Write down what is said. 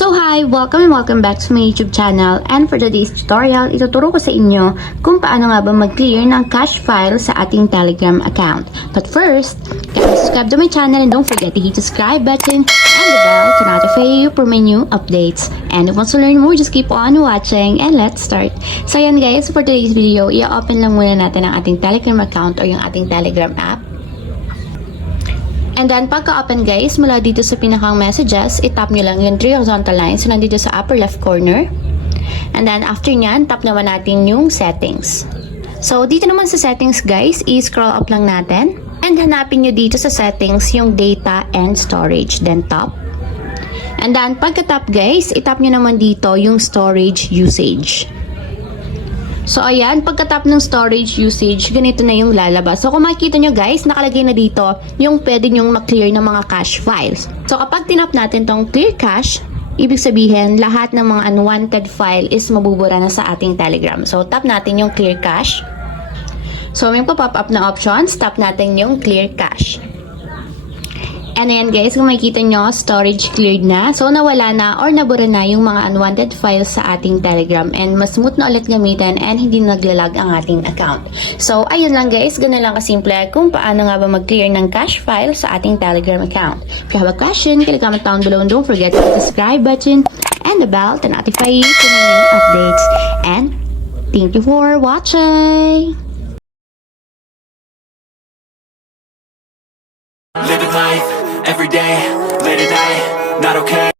So hi! Welcome and welcome back to my YouTube channel, and for today's tutorial, ituturo ko sa inyo kung paano nga ba mag-clear ng cache file sa ating Telegram account. But first, subscribe to my channel and don't forget to hit the subscribe button and the bell to notify you for my new updates. And if you want to learn more, just keep on watching and let's start. So yan guys, for today's video, i-open lang muna natin ang ating Telegram account or yung ating Telegram app. And then, pagka-open guys, mula dito sa pinakang messages, itap nyo lang yung 3 horizontal lines na nandito sa upper left corner. And then, after nyan, tap naman natin yung settings. So, dito naman sa settings guys, i-scroll up lang natin. And hanapin nyo dito sa settings yung data and storage. Then, tap. And then, pagka-tap guys, itap nyo naman dito yung storage usage. So, ayan, pagka-tap ng storage usage, ganito na yung lalabas. So, kung makikita nyo guys, nakalagay na dito yung pwede nyong ma-clear ng mga cache files. So, kapag tinap natin tong clear cache, ibig sabihin, lahat ng mga unwanted file is mabubura na sa ating Telegram. So, tap natin yung clear cache. So, may pop up na options, tap natin yung clear cache. And ayan guys, kung makikita nyo, storage cleared na. So, nawala na or nabura na yung mga unwanted files sa ating Telegram. And mas smooth na ulit gamitin and hindi naglalag ang ating account. So, ayun lang guys. Ganun lang kasimple kung paano nga ba mag-clear ng cache file sa ating Telegram account. If you have a question, comment down below and don't forget to hit the subscribe button and the bell to notify you for my new updates. And thank you for watching! Living life, every day, late at night, not okay.